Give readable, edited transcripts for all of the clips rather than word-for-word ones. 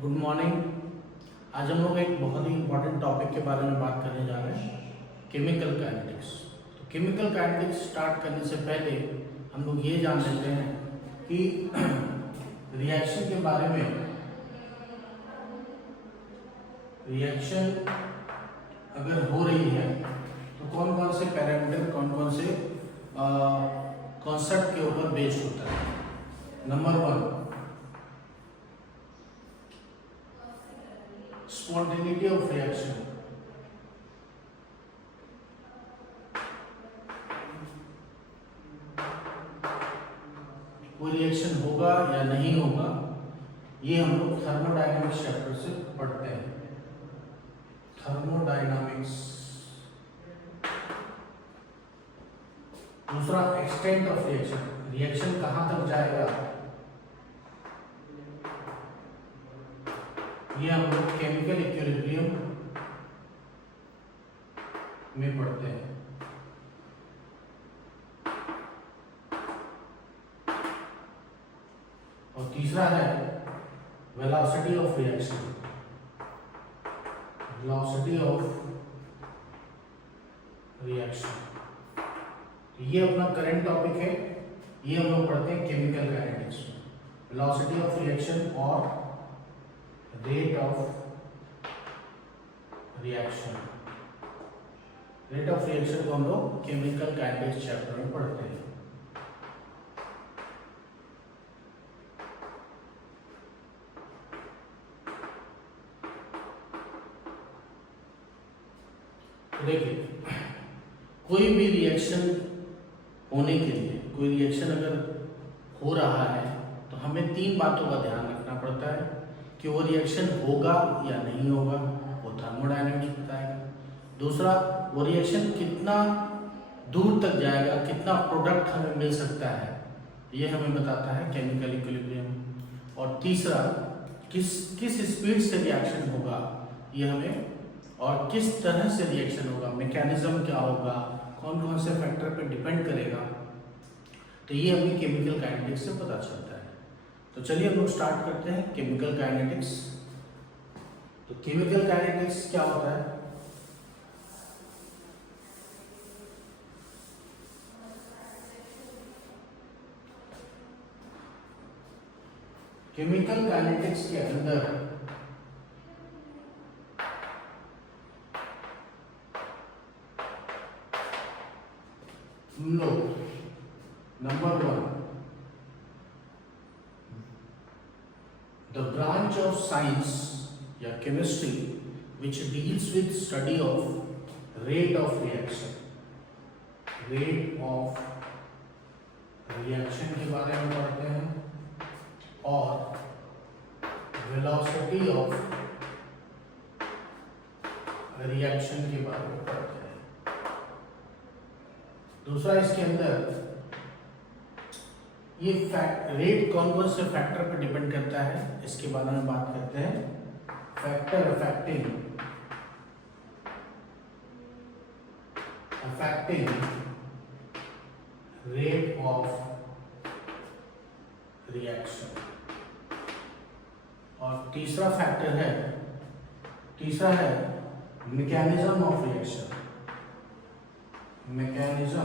Good morning. आज हम लोग एक बहुत ही इम्पोर्टेंट टॉपिक के बारे में बात करने जा रहे हैं, केमिकल काइनेटिक्स। तो केमिकल काइनेटिक्स स्टार्ट करने से पहले हम लोग ये जान लेते हैं कि रिएक्शन के बारे में। रिएक्शन अगर हो रही है तो कौन कौन से पैरामीटर, कौन कौन से कॉन्सेप्ट के ऊपर बेस्ड होता है। Number 1, spontaneity of reaction। कोई रिएक्शन होगा या नहीं होगा, ये हम लोग थर्मोडायनामिक्स चैप्टर से पढ़ते हैं। थर्मोडायनामिक्स। दूसरा, एक्सटेंट ऑफ रिएक्शन। रिएक्शन कहां तक जाएगा, ये हम लोग केमिकल इक्विलिब्रियम में पढ़ते हैं। और तीसरा है velocity of reaction. Velocity of reaction, ये अपना करंट टॉपिक है। ये हम लोग पढ़ते हैं केमिकल काइनेटिक्स में। वेलोसिटी ऑफ रिएक्शन और rate of reaction. Rate of reaction को हम लोग केमिकल काइनेटिक्स चैप्टर में पढ़ते हैं। तो देखिए, कोई भी रिएक्शन होने के लिए, कोई रिएक्शन अगर हो रहा है तो हमें 3 बातों का ध्यान रखना पड़ता है कि वो रिएक्शन होगा या नहीं होगा, वो थर्मोडायनामिक्स बताएगा। दूसरा, वो रिएक्शन कितना दूर तक जाएगा, कितना प्रोडक्ट हमें मिल सकता है, ये हमें बताता है केमिकल इक्विलिब्रियम। और तीसरा, किस स्पीड से रिएक्शन होगा, ये हमें, और किस तरह से रिएक्शन होगा, मैकेनिज्म क्या होगा, कौन कौन से फैक्टर पे डिपेंड करेगा, तो ये हमें केमिकल काइनेटिक्स से पता चलता है। तो चलिए हम लोग स्टार्ट करते हैं केमिकल काइनेटिक्स। तो केमिकल काइनेटिक्स क्या होता है? केमिकल काइनेटिक्स के अंदर हम लोग number 1, the branch of science या chemistry which deals with study of rate of reaction के बारे में पढ़ते हैं और velocity of reaction के बारे में पढ़ते हैं। दूसरा, इसके अंदर ये रेट कौन कौन से फैक्टर पर डिपेंड करता है, इसके बारे में बात करते हैं। Factor affecting rate of reaction. और तीसरा है mechanism of reaction. Mechanism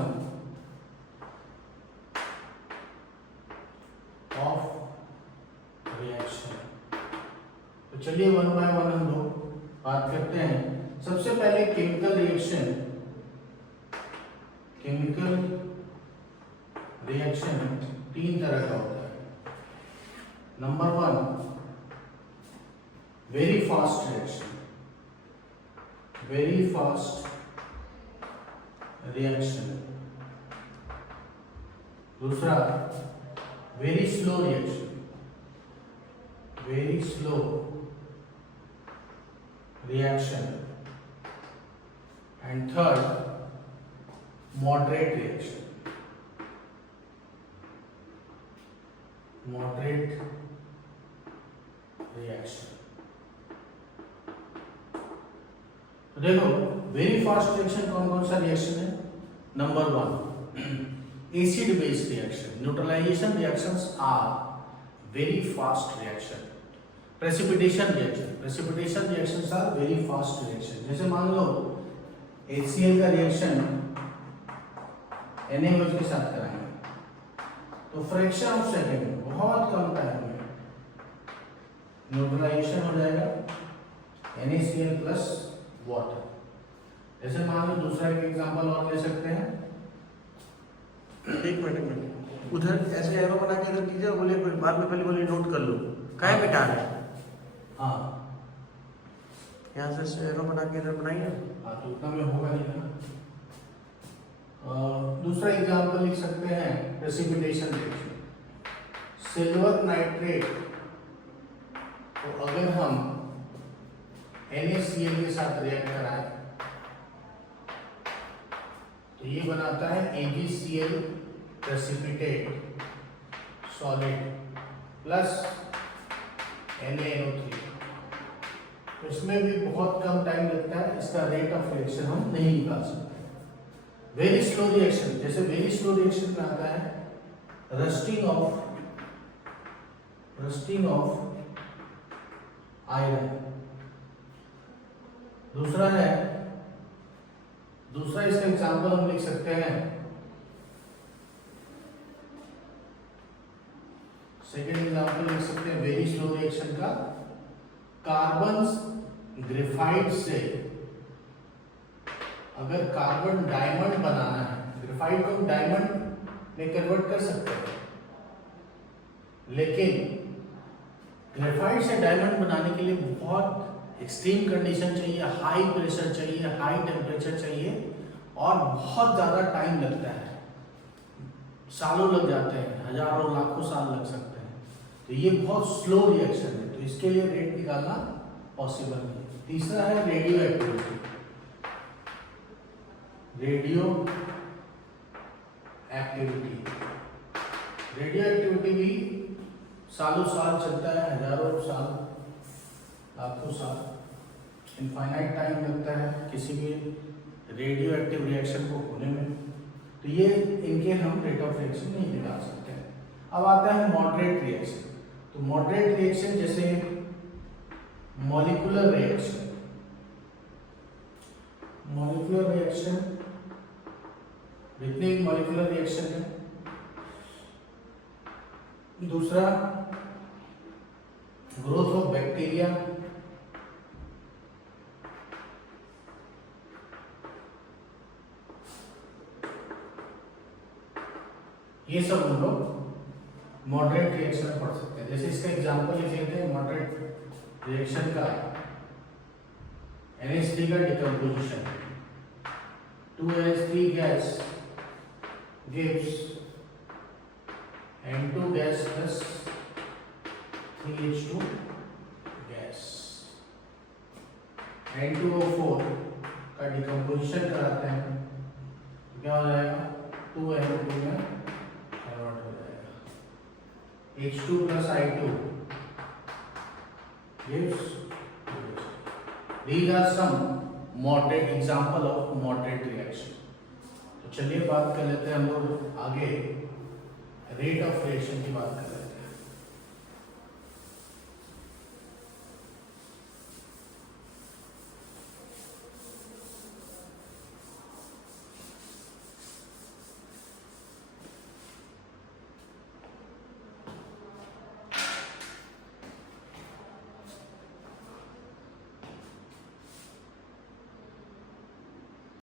of reaction. तो चलिए वन बाय वन हम लोग बात करते हैं। सबसे पहले केमिकल रिएक्शन 3 तरह का होता है। Number 1, very fast reaction. दूसरा, very slow reaction. And third, moderate reaction. देखो, वेरी फास्ट रिएक्शन कौन कौन सा रिएक्शन है? Number 1, acid based reaction. Neutralisation reactions are very fast reaction. Precipitation reactions are very fast reaction. जैसे मान लो HCl का रिएक्शन NaOH के साथ कराएंगे तो फ्रैक्शन ऑफ सेकेंड, बहुत कम टाइम में न्यूट्रलाइजेशन हो जाएगा NaCl प्लस वाटर। जैसे मान लो दूसरा एक एग्जांपल और ले सकते हैं। एक मिनट उधर ऐसे एरो बना के इधर कीजिए, बोलिए बाद में पहले बोलिए नोट कर लो काय पे डाल है। हाँ यहाँ से एरो बना के इधर बनाइए। हाँ तो उतना में होगा नहीं ना। दूसरा एग्जांपल लिख सकते हैं प्रेसिपिटेशन रिएक्शन, सिल्वर नाइट्रेट तो अगर हम NaCl के साथ रिएक्ट कराएं तो ये बनाता है AgCl precipitate solid plus NaNO3। तो इसमें भी बहुत कम टाइम लगता है, इसका रेट ऑफ रिएक्शन हम नहीं निकाल सकते। वेरी स्लो रिएक्शन, जैसे वेरी स्लो रिएक्शन में आता है रस्टिंग ऑफ आयरन। दूसरा इसका एग्जांपल हम लिख सकते हैं, सेकेंड एग्जांपल लिख सकते हैं वेरी स्लो रिएक्शन का, कार्बन ग्रेफाइट से अगर कार्बन डायमंड बनाना है, ग्रेफाइट को हम डायमंड में कन्वर्ट कर सकते हैं, लेकिन ग्रेफाइट से डायमंड बनाने के लिए बहुत एक्सट्रीम कंडीशन चाहिए, हाई प्रेशर चाहिए, हाई टेम्परेचर चाहिए और बहुत ज़्यादा टाइम लगता है, सालों लग जाते हैं, हजारों लाखों साल लग सकते हैं। तो ये बहुत स्लो रिएक्शन है, तो इसके लिए रेट निकालना पॉसिबल नहीं। तीसरा है रेडियो एक्टिविटी। रेडियो एक्टिविटी भी सालों साल चलता है, हजारों साल, लाखों साल, इनफाइनाइट टाइम लगता है किसी भी रेडियो एक्टिव रिएक्शन को होने में। तो ये इनके हम रेट ऑफ रिएक्शन नहीं निकाल सकते हैं। अब आता है मॉडरेट रिएक्शन। तो मॉडरेट रिएक्शन जैसे मॉलिक्यूलर रिएक्शन, जितने भी मॉलिक्यूलर रिएक्शन है। दूसरा ग्रोथ ऑफ बैक्टीरिया, ये सब हम लोग मॉडरेट रिएक्शन में पढ़ सकते हैं। जैसे इसका एग्जांपल लिख लेते हैं मॉडरेट रिएक्शन का, NH3 का decomposition, 2NH3 gas gives N2 gas plus 3H2 gas. N2O4 का डिकम्पोजिशन कराते हैं, क्या हो जाएगा, 2NO2 में कन्वर्ट हो जाएगा, H2 plus I2 gives। These are some moderate example of moderate reaction। तो चलिए बात कर लेते हैं हम लोग आगे रेट ऑफ रिएक्शन की बात कर लेते हैं।